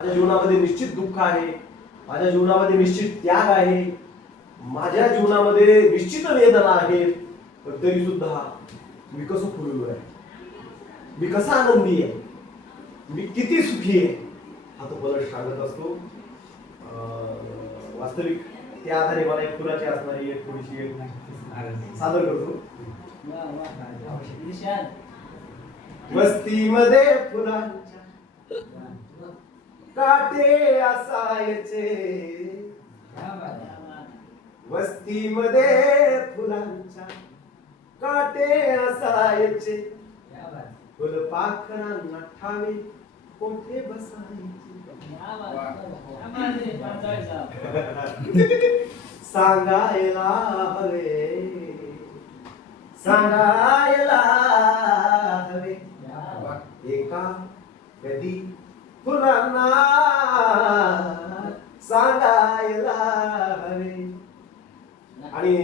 माझ्या जीवनामध्ये निश्चित दुःख आहे, माझ्या जीवनामध्ये निश्चित त्याग आहे, माझ्या जीवनामध्ये निश्चित वेदना आहेत, पण तरी सुद्धा मी कसं फुललो आहे, मी कसा आनंदी आहे, मी किती सुखी आहे, हा तो पलट सांगत असतो. वास्तविक त्या आधारे मला एक फुलाची असणारी एक थोडीशी एक सादर करतो. वस्तीमध्ये फुलांच्या काटे असायचे, वस्तीमध्ये फुलांच्या काटे असायचे, फुलपाखरांना ठावे कोठे बसायचे. सांगायला हवे, सांगायला हवे एका कधी फुलांना सांगायला हवे. आणि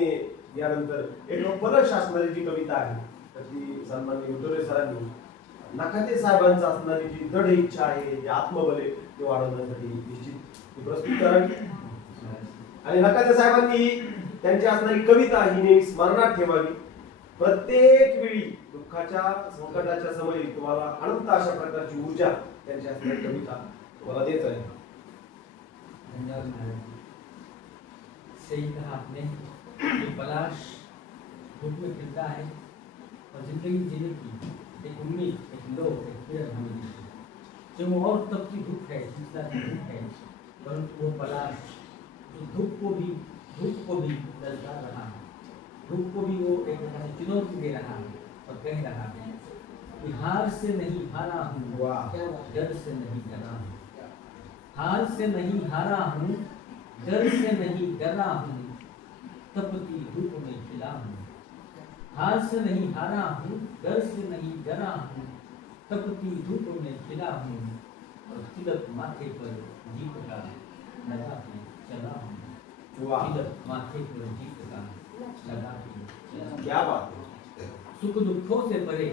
यानंतर एक पलट शासनाची जी कविता आहे तर ती सन्माननीय उद्धव सरांनी नखाते साहेबांचा असणारी जी दृढ इच्छा आहे, जे आत्मबल आहे ते वाढवण्यासाठी निश्चित प्रस्तुत करावी. आणि नखाते साहेबांनी त्यांची असणारी कविता ही नेहमी स्मरणात ठेवावी. प्रत्येक वेळी दुःखाच्या संकटाच्या समयी तुम्हाला अनंत अशा प्रकारची ऊर्जा त्यांची असणारी कविता तुम्हाला देत आहे. सही कहा आपने, ये पलाश धूप में खिलता है और जिंदगी जीने की एक उम्मीद, एक लो, एक प्रेम हमें दी है। जो और तब की धूप है, चिंता की धूप है, परंतु वो पलाश जो धूप को भी जलता रहा है, धूप को भी वो एक प्रकार से चुनौती दे रहा है और कह रहा है कि हार से नहीं हारा हूँ, डर से नहीं डरा हूँ, हार से नहीं हारा हूँ, डर से नहीं डरा हूँ, तपती धूप में खिला हूँ, हार से नहीं हारा हूँ, डर से नहीं डरा हूँ, तपती धूप में खिला हूँ, और तिलक माथे पर जीत का लगा के चला हूँ, तिलक माथे पर जीत का लगा के चला हूँ। क्या बात है। सुख दुखों से परे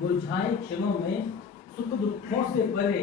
मुरझाए क्षणों में, सुख दुखों से परे